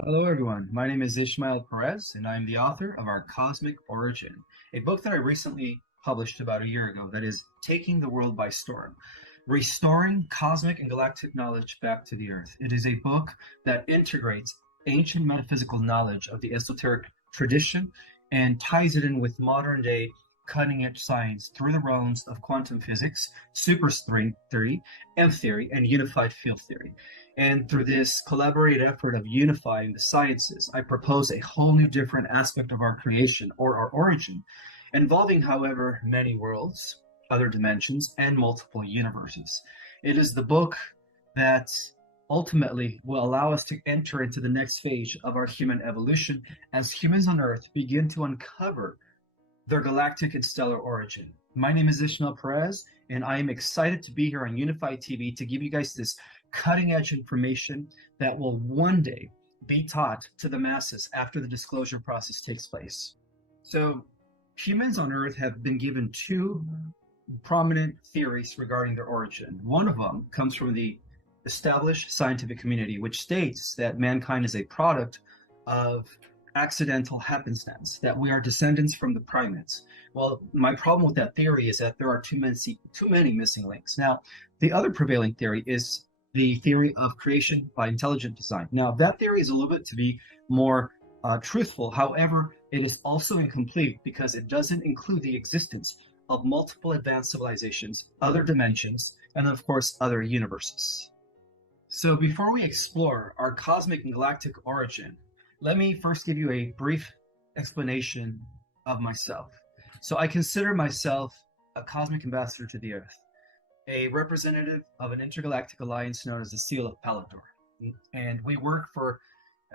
Hello, everyone. My name is Ismael Perez, and I'm the author of Our Cosmic Origin, a book that I recently published about a year ago that is taking the world by storm, restoring cosmic and galactic knowledge back to the Earth. It is a book that integrates ancient metaphysical knowledge of the esoteric tradition and ties it in with modern day cutting edge science through the realms of quantum physics, superstring theory, M theory, and unified field theory. And through this collaborative effort of unifying the sciences, I propose a whole new different aspect of our creation or our origin, involving, however, many worlds, other dimensions, and multiple universes. It is the book that ultimately will allow us to enter into the next phase of our human evolution as humans on Earth begin to uncover their galactic and stellar origin. My name is Ismael Perez, and I am excited to be here on Unified TV to give you guys this cutting edge information that will one day be taught to the masses after the disclosure process takes place. So, humans on Earth have been given two prominent theories regarding their origin. One of them comes from the established scientific community, which states that mankind is a product of accidental happenstance, that we are descendants from the primates. Well, my problem with that theory is that there are too many missing links. Now, the other prevailing theory is the theory of creation by intelligent design. Now, that theory is a little bit to be more truthful. However, it is also incomplete because it doesn't include the existence of multiple advanced civilizations, other dimensions, and of course, other universes. So before we explore our cosmic and galactic origin, let me first give you a brief explanation of myself. So I consider myself a cosmic ambassador to the Earth, a representative of an intergalactic alliance known as the Seal of Palador. And we work for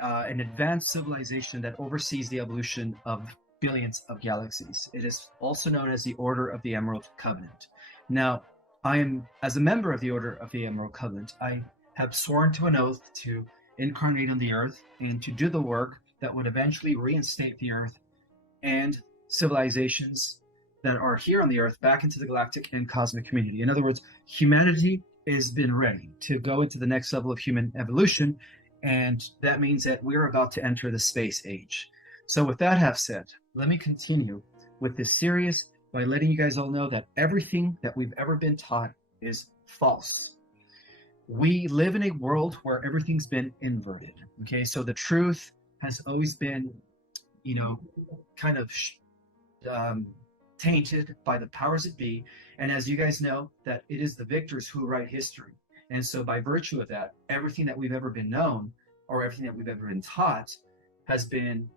an advanced civilization that oversees the evolution of billions of galaxies. It is also known as the Order of the Emerald Covenant. Now, as a member of the Order of the Emerald Covenant, I have sworn to an oath to incarnate on the Earth and to do the work that would eventually reinstate the Earth and civilizations that are here on the Earth back into the galactic and cosmic community. In other words, humanity has been ready to go into the next level of human evolution, and that means that we're about to enter the space age. So with that have said, let me continue with this series by letting you guys all know that everything that we've ever been taught is false. We live in a world where everything's been inverted. Okay, so the truth has always been, kind of tainted by the powers that be. And as you guys know, that it is the victors who write history. And so by virtue of that, everything that we've ever been known or everything that we've ever been taught has been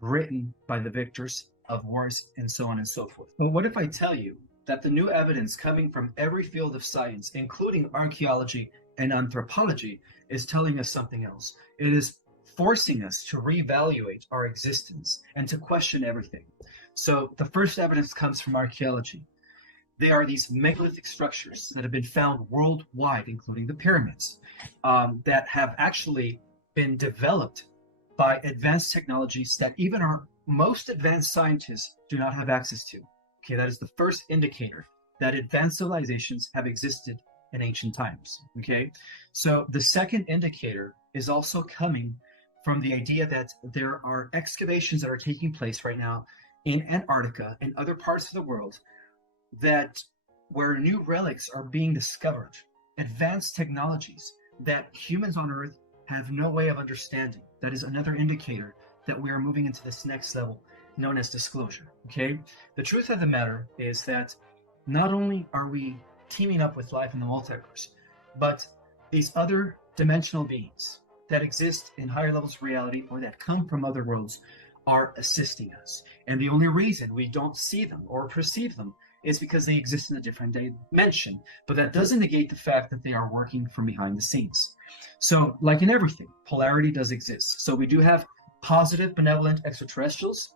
written by the victors of wars and so on and so forth. Well, what if I tell you that the new evidence coming from every field of science, including archaeology and anthropology, is telling us something else? It is forcing us to reevaluate our existence and to question everything. So the first evidence comes from archaeology. They are these megalithic structures that have been found worldwide, including the pyramids, that have actually been developed by advanced technologies that even our most advanced scientists do not have access to. Okay, that is the first indicator that advanced civilizations have existed in ancient times. Okay, so the second indicator is also coming from the idea that there are excavations that are taking place right now in Antarctica and other parts of the world that where new relics are being discovered, advanced technologies that humans on Earth have no way of understanding. That is another indicator that we are moving into this next level known as disclosure. Okay, the truth of the matter is that not only are we teaming up with life in the multiverse, but these other dimensional beings that exist in higher levels of reality or that come from other worlds are assisting us. And the only reason we don't see them or perceive them is because they exist in a different dimension. But that doesn't negate the fact that they are working from behind the scenes. So, like in everything, polarity does exist. So we do have positive, benevolent extraterrestrials,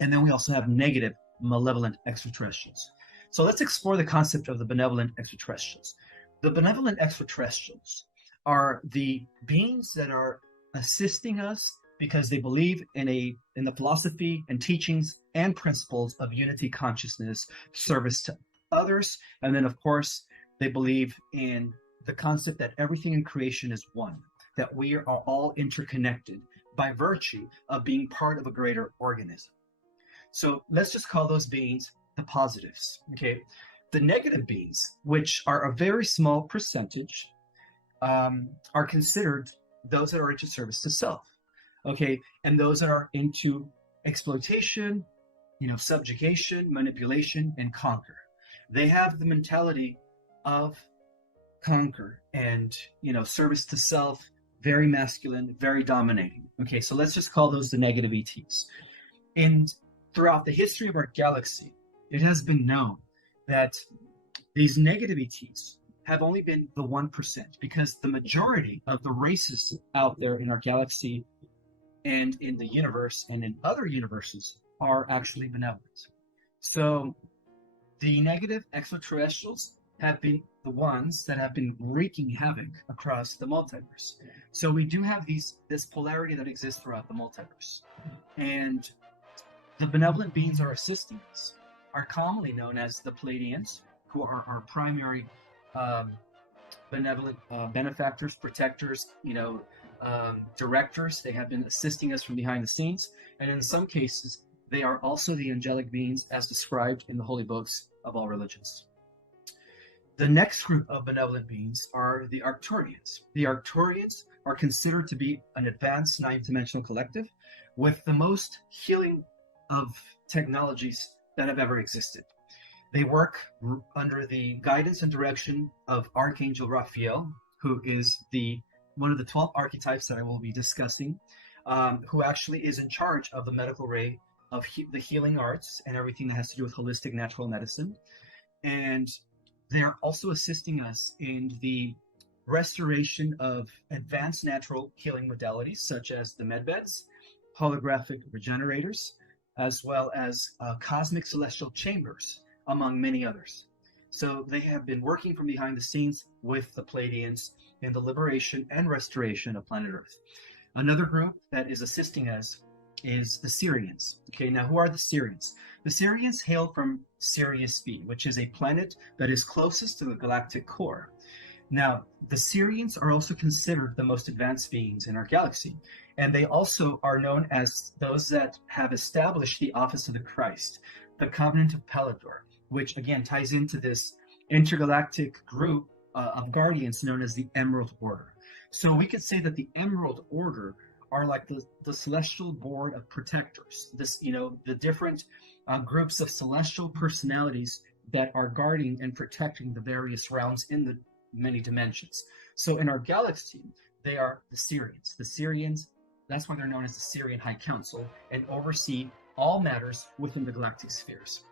and then we also have negative, malevolent extraterrestrials. So let's explore the concept of the benevolent extraterrestrials. The benevolent extraterrestrials are the beings that are assisting us because they believe in the philosophy and teachings and principles of unity consciousness, service to others, and then of course they believe in the concept that everything in creation is one. that we are all interconnected by virtue of being part of a greater organism. So let's just call those beings the positives, okay? The negative beings, which are a very small percentage, are considered those that are into service to self, okay? And those that are into exploitation, subjugation, manipulation, and conquer. They have the mentality of conquer and, service to self, very masculine, very dominating. Okay, so let's just call those the negative ETs. And throughout the history of our galaxy, it has been known that these negative ETs have only been the 1%, because the majority of the races out there in our galaxy and in the universe and in other universes are actually benevolent. So the negative extraterrestrials have been the ones that have been wreaking havoc across the multiverse. So we do have this polarity that exists throughout the multiverse. And the benevolent beings are assisting us, are commonly known as the Pleiadians, who are our primary benevolent benefactors, protectors, directors. They have been assisting us from behind the scenes. And in some cases, they are also the angelic beings as described in the holy books of all religions. The next group of benevolent beings are the Arcturians. The Arcturians are considered to be an advanced ninth-dimensional collective with the most healing of technologies that have ever existed. They work under the guidance and direction of Archangel Raphael, who is one of the 12 archetypes that I will be discussing, who actually is in charge of the medical ray of the healing arts and everything that has to do with holistic natural medicine. And they're also assisting us in the restoration of advanced natural healing modalities, such as the medbeds, holographic regenerators, as well as cosmic celestial chambers, among many others. So they have been working from behind the scenes with the Pleiadians in the liberation and restoration of planet Earth. Another group that is assisting us is the Sirians. Okay, now who are the Sirians? The Sirians hail from Sirius B, which is a planet that is closest to the galactic core. Now, the Sirians are also considered the most advanced beings in our galaxy, and they also are known as those that have established the office of the Christ, the Covenant of Pelador, which again ties into this intergalactic group of guardians known as the Emerald Order. So we could say that the Emerald Order are like the celestial board of protectors. The different groups of celestial personalities that are guarding and protecting the various realms in the many dimensions. So in our galaxy, they are the Sirians. The Sirians, that's why they're known as the Sirian High Council, and oversee all matters within the galactic spheres.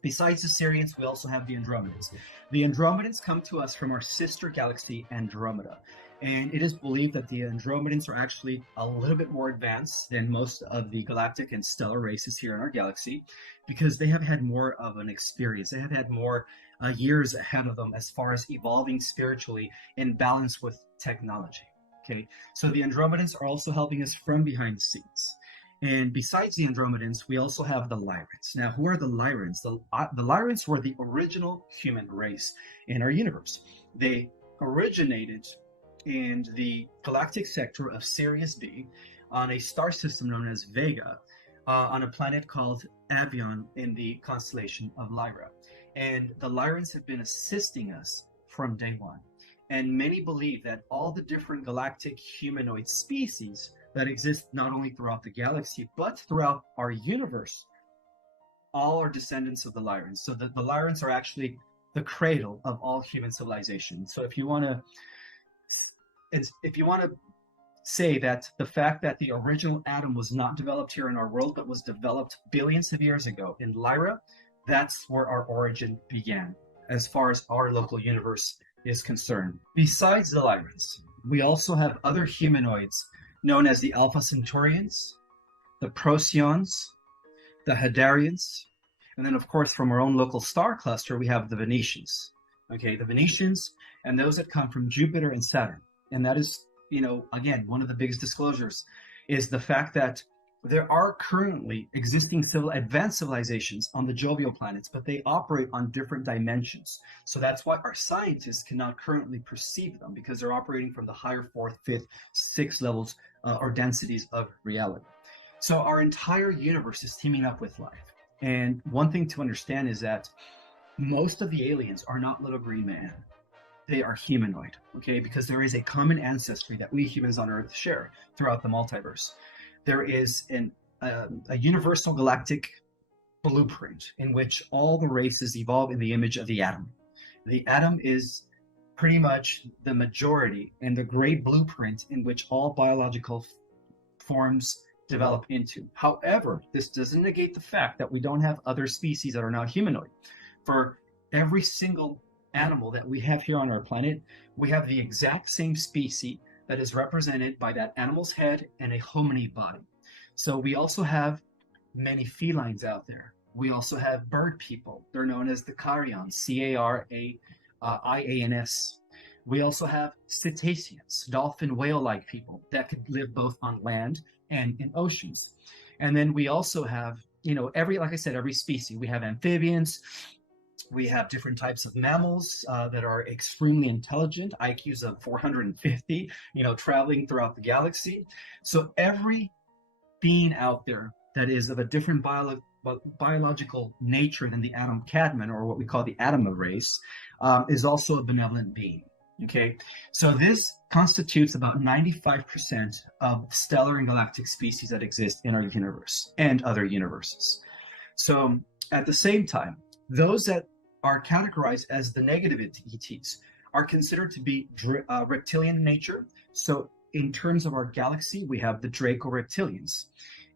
Besides the Sirians, we also have the Andromedans. The Andromedans come to us from our sister galaxy, Andromeda. And it is believed that the Andromedans are actually a little bit more advanced than most of the galactic and stellar races here in our galaxy, because they have had more of an experience. They have had more years ahead of them as far as evolving spiritually in balance with technology. Okay, so the Andromedans are also helping us from behind the scenes. And besides the Andromedans, we also have the Lyrans. Now, who are the Lyrans? The Lyrans were the original human race in our universe. They originated in the galactic sector of Sirius B on a star system known as Vega, on a planet called Avion in the constellation of Lyra. And the Lyrans have been assisting us from day one. And many believe that all the different galactic humanoid species that exist not only throughout the galaxy, but throughout our universe, all are descendants of the Lyrans. So the Lyrans are actually the cradle of all human civilization. So if you want to say that the fact that the original atom was not developed here in our world, but was developed billions of years ago in Lyra, that's where our origin began, as far as our local universe is concerned. Besides the Lyrans, we also have other humanoids known as the Alpha Centaurians, the Procyons, the Hadarians, and then, of course, from our own local star cluster, we have the Venetians. Okay, the Venetians and those that come from Jupiter and Saturn. And that is, again, one of the biggest disclosures is the fact that There are currently existing advanced civilizations on the jovial planets, but they operate on different dimensions. So that's why our scientists cannot currently perceive them, because they're operating from the higher fourth, fifth, sixth levels or densities of reality. So our entire universe is teaming up with life. And one thing to understand is that most of the aliens are not little green man. They are humanoid, okay? Because there is a common ancestry that we humans on Earth share throughout the multiverse. There is a universal galactic blueprint in which all the races evolve in the image of the atom. The atom is pretty much the majority and the great blueprint in which all biological forms develop into. However, this doesn't negate the fact that we don't have other species that are not humanoid. For every single animal that we have here on our planet, we have the exact same species that is represented by that animal's head and a hominid body. So we also have many felines out there. We also have bird people. They're known as the Carians, Carians. We also have cetaceans, dolphin whale-like people that could live both on land and in oceans. And then we also have, like I said, every species. We have amphibians. We have different types of mammals that are extremely intelligent, IQs of 450, traveling throughout the galaxy. So every being out there that is of a different biological nature than the atom cadmium, or what we call the atom race, is also a benevolent being. Okay, so this constitutes about 95% of stellar and galactic species that exist in our universe and other universes. So at the same time, those that are categorized as the negative ETs are considered to be reptilian in nature. So in terms of our galaxy, we have the Draco reptilians,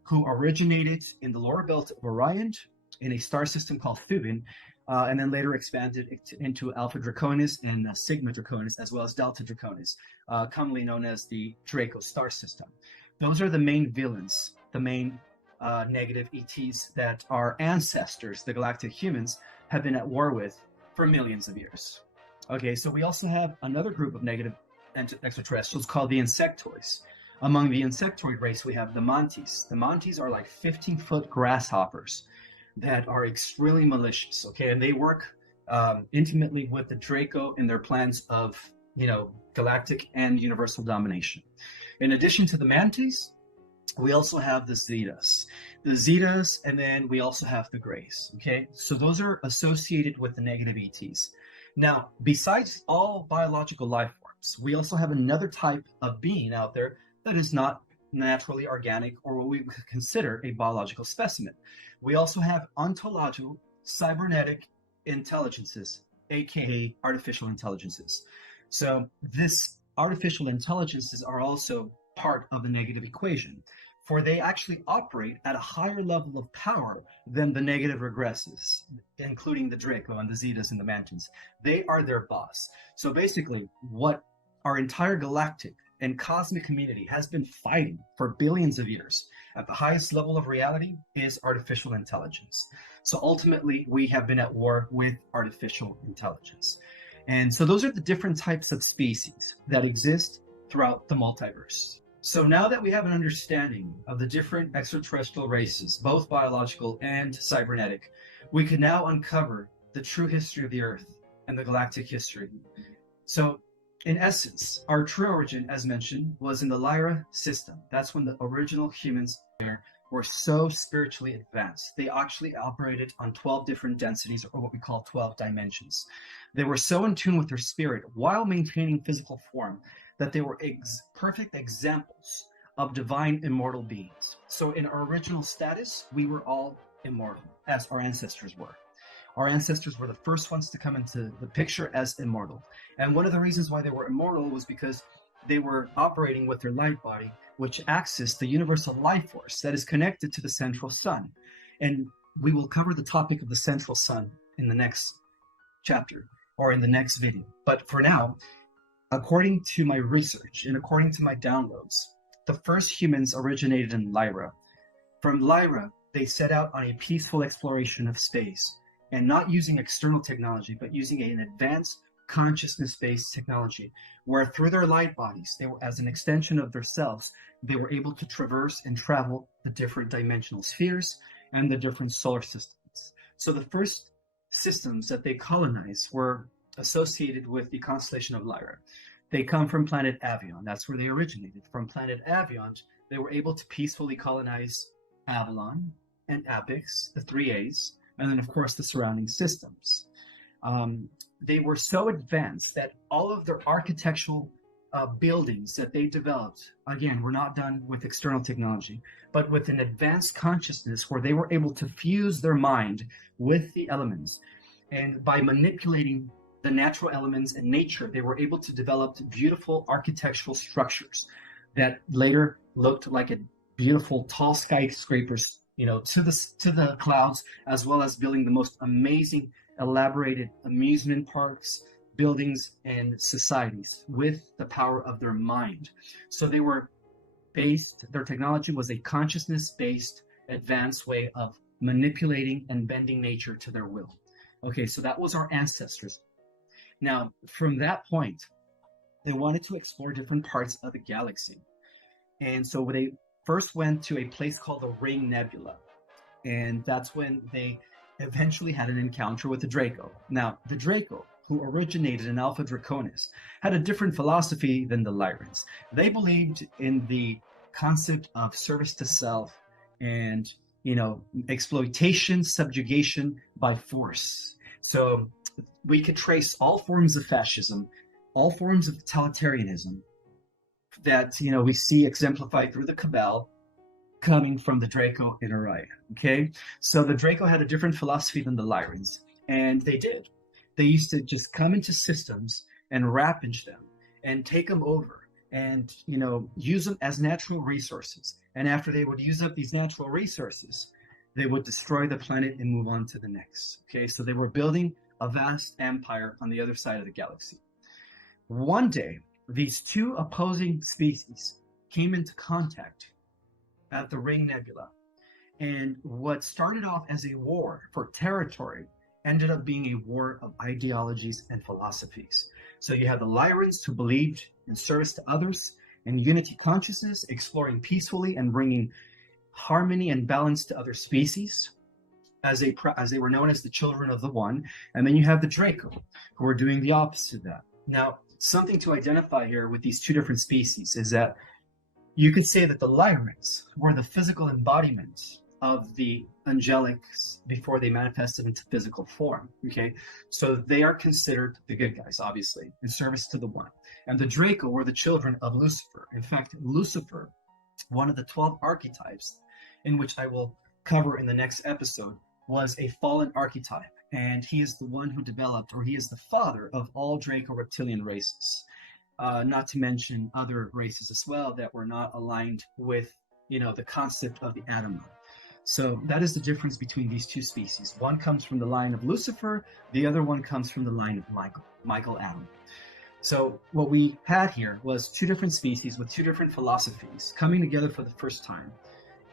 who originated in the lower belt of Orion in a star system called Thuban, and then later expanded into Alpha Draconis and Sigma Draconis, as well as Delta Draconis, commonly known as the Draco star system. Those are the main villains, the main negative ETs that our ancestors, the galactic humans, have been at war with for millions of years. Okay, so we also have another group of negative extraterrestrials called the insectoids. Among the insectoid race, we have the mantis. The mantis are like 15-foot grasshoppers that are extremely malicious, okay? And they work intimately with the Draco in their plans of, galactic and universal domination. In addition to the mantis, we also have the Zetas. The Zetas, and then we also have the Greys, okay? So those are associated with the negative ETs. Now, besides all biological life forms, we also have another type of being out there that is not naturally organic, or what we consider a biological specimen. We also have ontological cybernetic intelligences, aka artificial intelligences. So this artificial intelligences are also part of the negative equation, for they actually operate at a higher level of power than the negative regresses, including the Draco and the Zetas and the Mantis. They are their boss. So basically, what our entire galactic and cosmic community has been fighting for billions of years at the highest level of reality is artificial intelligence. So ultimately, we have been at war with artificial intelligence. And so those are the different types of species that exist throughout the multiverse. So now that we have an understanding of the different extraterrestrial races, both biological and cybernetic, we can now uncover the true history of the Earth and the galactic history. So in essence, our true origin, as mentioned, was in the Lyra system. That's when the original humans were so spiritually advanced. They actually operated on 12 different densities, or what we call 12 dimensions. They were so in tune with their spirit while maintaining physical form that they were perfect examples of divine immortal beings. So in our original status, we were all immortal, as our ancestors were. Our ancestors were the first ones to come into the picture as immortal. And one of the reasons why they were immortal was because they were operating with their light body, which accessed the universal life force that is connected to the central sun. And we will cover the topic of the central sun in the next chapter or in the next video. But for now, according to my research and according to my downloads, the first humans originated in Lyra. From Lyra, they set out on a peaceful exploration of space, and not using external technology, but using an advanced consciousness-based technology, where through their light bodies, they were, as an extension of themselves, they were able to traverse and travel the different dimensional spheres and the different solar systems. So the first systems that they colonized were associated with the constellation of Lyra. They come from planet Avion. That's where they originated. From planet Avion, they were able to peacefully colonize Avalon and Apix, the 3As, and then, of course, the surrounding systems. They were so advanced that all of their architectural buildings that they developed, again, were not done with external technology, but with an advanced consciousness where they were able to fuse their mind with the elements. And by manipulating the natural elements and nature, they were able to develop beautiful architectural structures that later looked like a beautiful tall skyscrapers, to the clouds, as well as building the most amazing, elaborated amusement parks, buildings, and societies with the power of their mind. So they were their technology was a consciousness-based, advanced way of manipulating and bending nature to their will. Okay, so that was our ancestors. Now, from that point, they wanted to explore different parts of the galaxy. And so they first went to a place called the Ring Nebula. And that's when they eventually had an encounter with the Draco. Now, the Draco, who originated in Alpha Draconis, had a different philosophy than the Lyrans. They believed in the concept of service to self and, exploitation, subjugation by force. So we could trace all forms of fascism, all forms of totalitarianism that, we see exemplified through the Cabal coming from the Draco in Orion. Okay, so the Draco had a different philosophy than the Lyrans, and they did. They used to just come into systems and ravage them and take them over and, use them as natural resources. And after they would use up these natural resources, they would destroy the planet and move on to the next. Okay, so they were building a vast empire on the other side of the galaxy. One day, these two opposing species came into contact at the Ring Nebula. And what started off as a war for territory ended up being a war of ideologies and philosophies. So you have the Lyrans, who believed in service to others and unity consciousness, exploring peacefully and bringing harmony and balance to other species, as they were known as the Children of the One. And then you have the Draco, who are doing the opposite of that. Now, something to identify here with these two different species is that you could say that the Lyrans were the physical embodiment of the angelics before they manifested into physical form. Okay, so they are considered the good guys, obviously, in service to the One. And the Draco were the children of Lucifer. In fact, Lucifer, one of the 12 archetypes, in which I will cover in the next episode, was a fallen archetype. And he is the one who developed, or he is the father of all Draco reptilian races. Not to mention other races as well that were not aligned with, the concept of the Adamite. So that is the difference between these two species. One comes from the line of Lucifer, the other one comes from the line of Michael Adam. So what we had here was two different species with two different philosophies coming together for the first time.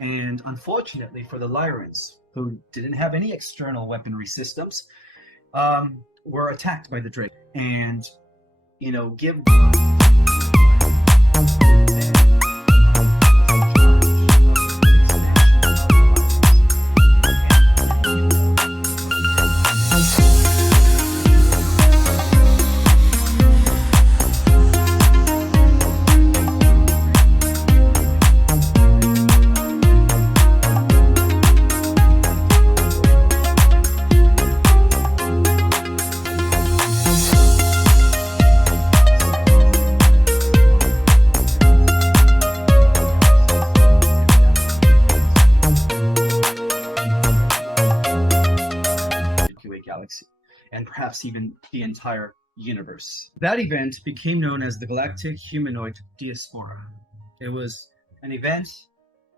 And unfortunately for the Lyrans, who didn't have any external weaponry systems, were attacked by the Drake. And, give... Galaxy, and perhaps even the entire universe. That event became known as the Galactic Humanoid Diaspora. It was an event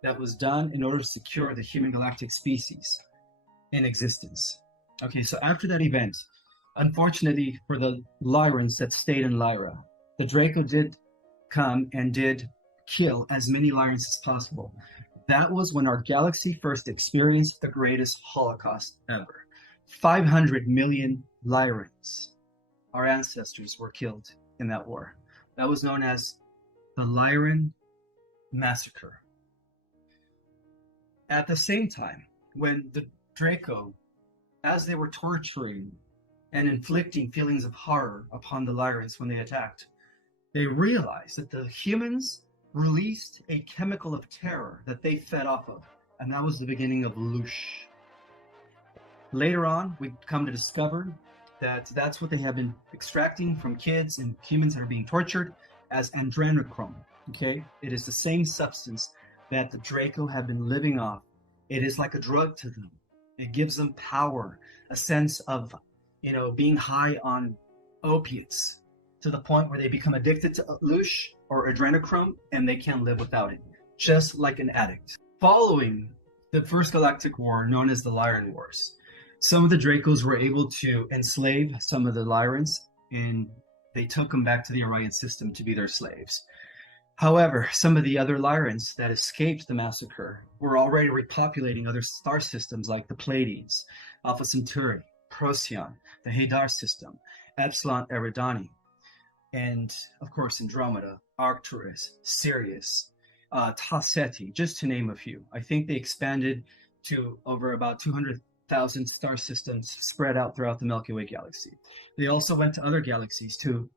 that was done in order to secure the human galactic species in existence. Okay, so after that event, unfortunately for the Lyrans that stayed in Lyra, the Draco did come and did kill as many Lyrans as possible. That was when our galaxy first experienced the greatest Holocaust ever. 500 million Lyrans our ancestors were killed in that war. That was known as the Lyran Massacre. At the same time, when the Draco, as they were torturing and inflicting feelings of horror upon the Lyrans when they attacked, they realized that the humans released a chemical of terror that they fed off of, and that was the beginning of Lush. Later on, we come to discover that that's what they have been extracting from kids and humans that are being tortured as adrenochrome. Okay, it is the same substance that the Draco have been living off. It is like a drug to them. It gives them power, a sense of, being high on opiates to the point where they become addicted to Lush or adrenochrome and they can't live without it, just like an addict. Following the First Galactic War, known as the Lyran Wars, some of the Dracos were able to enslave some of the Lyrans, and they took them back to the Orion system to be their slaves. However, some of the other Lyrans that escaped the massacre were already repopulating other star systems like the Pleiades, Alpha Centauri, Procyon, the Hadar system, Epsilon Eridani, and of course Andromeda, Arcturus, Sirius, Ta Ceti, just to name a few. I think they expanded to over about 200,000 star systems spread out throughout the Milky Way galaxy. They also went to other galaxies to,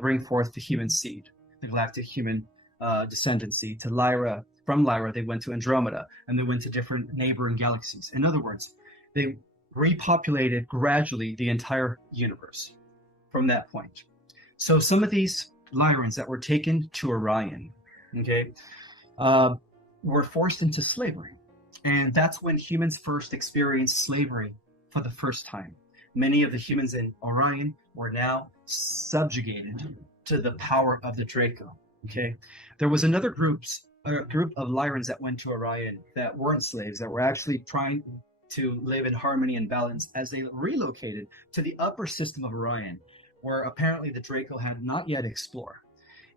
bring forth the human seed, the galactic human descendancy. To Lyra, from Lyra, they went to Andromeda, and they went to different neighboring galaxies. In other words, they repopulated gradually the entire universe from that point. So some of these Lyrans that were taken to Orion, were forced into slavery. And that's when humans first experienced slavery for the first time. Many of the humans in Orion were now subjugated to the power of the Draco. There was a group of Lyrans that went to Orion that weren't slaves, that were actually trying to live in harmony and balance as they relocated to the upper system of Orion, where apparently the Draco had not yet explored.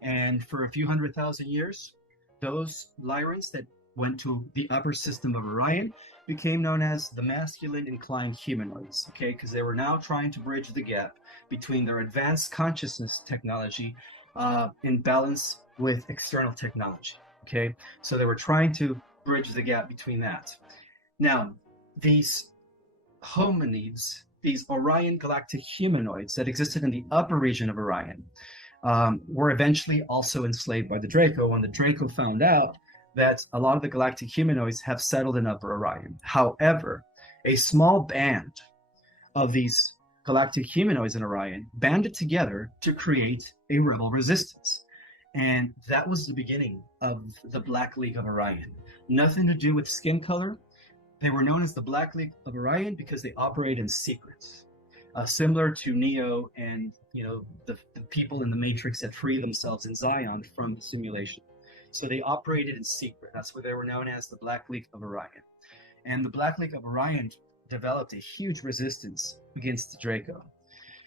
And for a few 100,000 years, those Lyrans that went to the upper system of Orion became known as the masculine inclined humanoids, because they were now trying to bridge the gap between their advanced consciousness technology in balance with external technology. So they were trying to bridge the gap between that. Now, these hominids, these Orion galactic humanoids that existed in the upper region of Orion, were eventually also enslaved by the Draco when the Draco found out that a lot of the galactic humanoids have settled in Upper Orion. However, a small band of these galactic humanoids in Orion banded together to create a rebel resistance. And that was the beginning of the Black League of Orion. Nothing to do with skin color. They were known as the Black League of Orion because they operate in secret. Similar to Neo and the people in the Matrix that free themselves in Zion from the simulation. So they operated in secret. That's why they were known as the Black League of Orion. And the Black League of Orion developed a huge resistance against the Draco.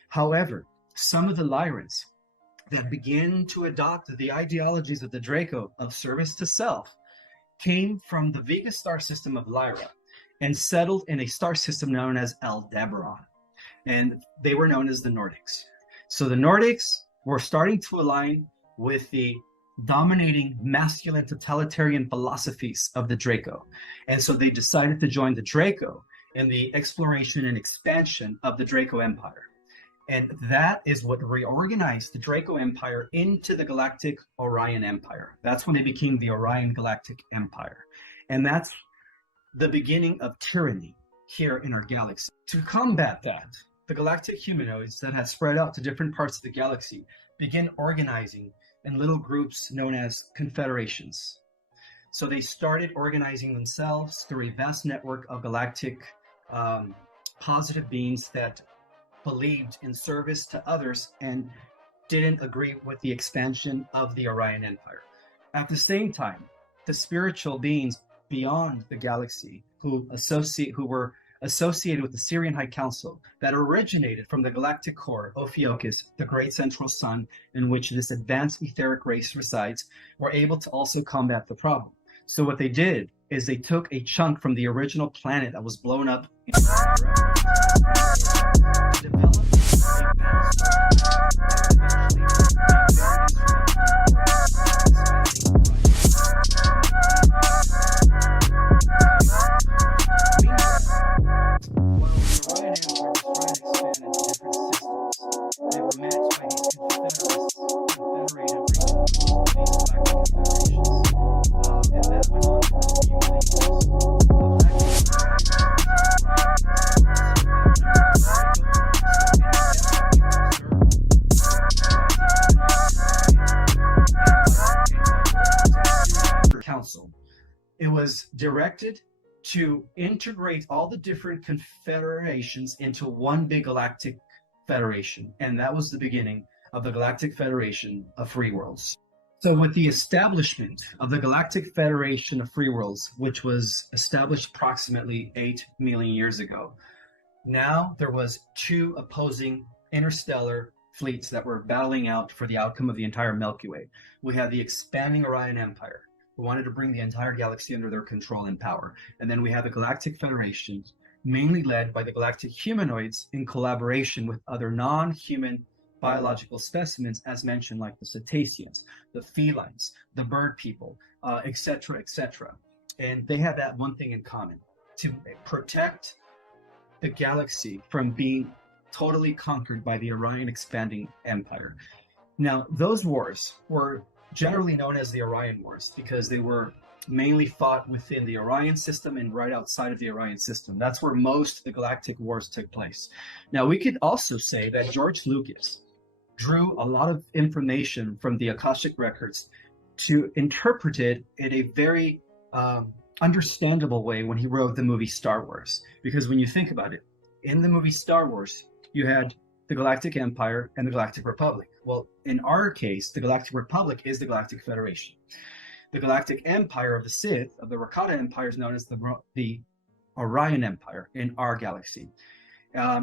However, some of the Lyrans that began to adopt the ideologies of the Draco of service to self came from the Vega star system of Lyra and settled in a star system known as Aldebaran. And they were known as the Nordics. So the Nordics were starting to align with the dominating masculine totalitarian philosophies of the Draco. And so they decided to join the Draco in the exploration and expansion of the Draco Empire. And that is what reorganized the Draco Empire into the Galactic Orion Empire. That's when they became the Orion Galactic Empire. And that's the beginning of tyranny here in our galaxy. To combat that, the galactic humanoids that had spread out to different parts of the galaxy began organizing in little groups known as confederations. So they started organizing themselves through a vast network of galactic positive beings that believed in service to others and didn't agree with the expansion of the Orion Empire. At the same time, the spiritual beings beyond the galaxy who were associated with the Syrian High Council that originated from the galactic core, Ophiuchus, the great central sun in which this advanced etheric race resides, were able to also combat the problem. So what they did is they took a chunk from the original planet that was blown up in developed big bang star that would eventually be very instrumental for expanding while the Orion Empire was trying to expand into different systems, they were managed by these confederated regions, these galactic confederations, and that went on for a few million years. But back in the Council. It was directed to integrate all the different confederations into one big galactic federation, and that was the beginning of the Galactic Federation of Free Worlds. So with the establishment of the Galactic Federation of Free Worlds, which was established approximately 8 million years ago, now there was two opposing interstellar fleets that were battling out for the outcome of the entire Milky Way. We have the expanding Orion Empire, who wanted to bring the entire galaxy under their control and power. And then we have the Galactic Federation, mainly led by the galactic humanoids in collaboration with other non-human biological specimens, as mentioned, like the cetaceans, the felines, the bird people, etc., etc. And they have that one thing in common: to protect the galaxy from being totally conquered by the Orion expanding empire. Now, those wars were generally known as the Orion Wars because they were mainly fought within the Orion system and right outside of the Orion system. That's where most of the galactic wars took place. Now, we could also say that George Lucas drew a lot of information from the Akashic records to interpret it in a very understandable way when he wrote the movie Star Wars. Because when you think about it, in the movie Star Wars, you had the Galactic Empire and the Galactic Republic. Well, in our case, the Galactic Republic is the Galactic Federation. The Galactic Empire of the Sith, of the Rakata Empire, is known as the Orion Empire in our galaxy.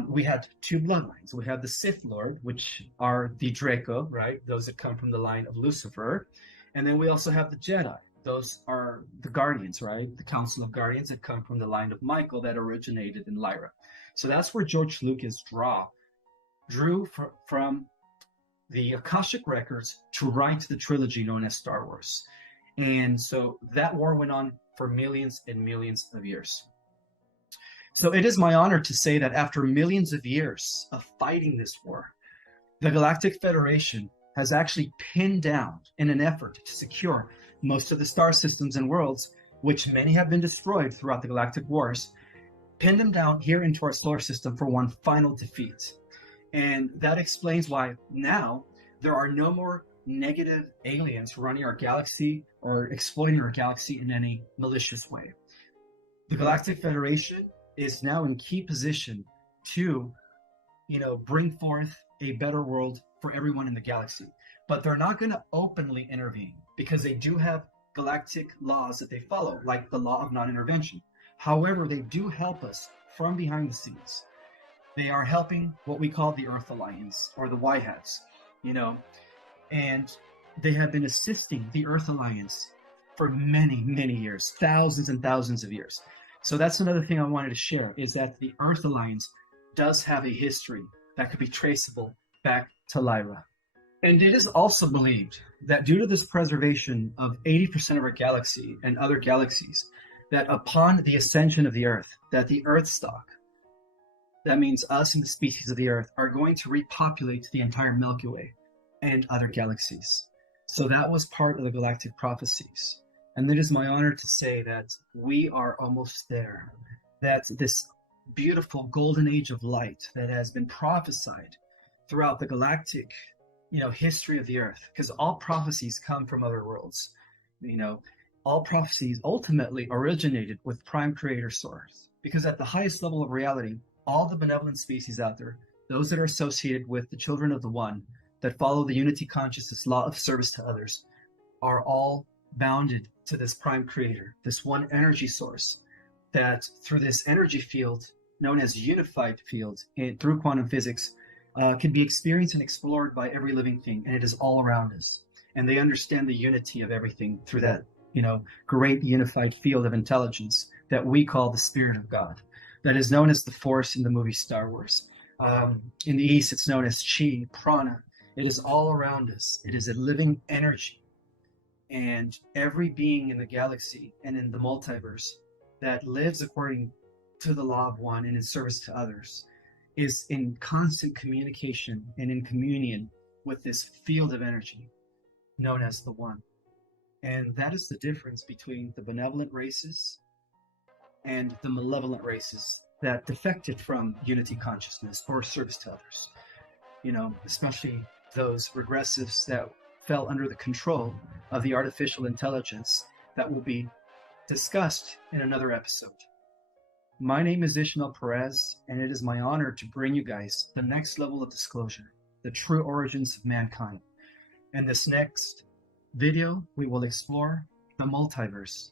We had two bloodlines. We have the Sith Lord, which are the Draco, right? Those that come from the line of Lucifer. And then we also have the Jedi. Those are the Guardians, right? The Council of Guardians that come from the line of Michael that originated in Lyra. So that's where George Lucas drew from the Akashic records to write the trilogy known as Star Wars. And so that war went on for millions and millions of years. So it is my honor to say that after millions of years of fighting this war, the Galactic Federation has actually pinned down in an effort to secure most of the star systems and worlds, which many have been destroyed throughout the galactic wars, pinned them down here into our solar system for one final defeat. And that explains why now there are no more negative aliens running our galaxy or exploiting our galaxy in any malicious way. The Galactic Federation is now in key position to, bring forth a better world for everyone in the galaxy. But they're not going to openly intervene because they do have galactic laws that they follow, like the law of non-intervention. However, they do help us from behind the scenes. They are helping what we call the Earth Alliance, or the White Hats, and they have been assisting the Earth Alliance for many, many years, thousands and thousands of years. So that's another thing I wanted to share, is that the Earth Alliance does have a history that could be traceable back to Lyra. And it is also believed that due to this preservation of 80% of our galaxy and other galaxies, that upon the ascension of the Earth, that the Earth stock, that means us and the species of the Earth, are going to repopulate the entire Milky Way and other galaxies. So that was part of the galactic prophecies. And it is my honor to say that we are almost there, that this beautiful golden age of light that has been prophesied throughout the galactic, history of the Earth, because all prophecies come from other worlds. All prophecies ultimately originated with Prime Creator Source, because at the highest level of reality, all the benevolent species out there, those that are associated with the children of the One, that follow the unity consciousness law of service to others, are all bounded to this Prime Creator, this one energy source, that through this energy field, known as unified field, through quantum physics, can be experienced and explored by every living thing, and it is all around us. And they understand the unity of everything through that, great unified field of intelligence that we call the Spirit of God, that is known as the Force in the movie Star Wars. In the East, it's known as chi, prana. It is all around us. It is a living energy. And every being in the galaxy and in the multiverse that lives according to the law of one and in service to others is in constant communication and in communion with this field of energy known as the one. And that is the difference between the benevolent races and the malevolent races that defected from unity consciousness or service to others. Especially those regressives that fell under the control of the artificial intelligence that will be discussed in another episode. My name is Ismael Perez, and it is my honor to bring you guys the next level of disclosure, the true origins of mankind. In this next video, we will explore the multiverse,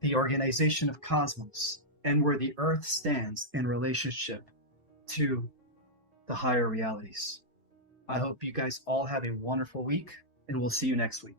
the organization of cosmos, and where the Earth stands in relationship to the higher realities. I hope you guys all have a wonderful week, and we'll see you next week.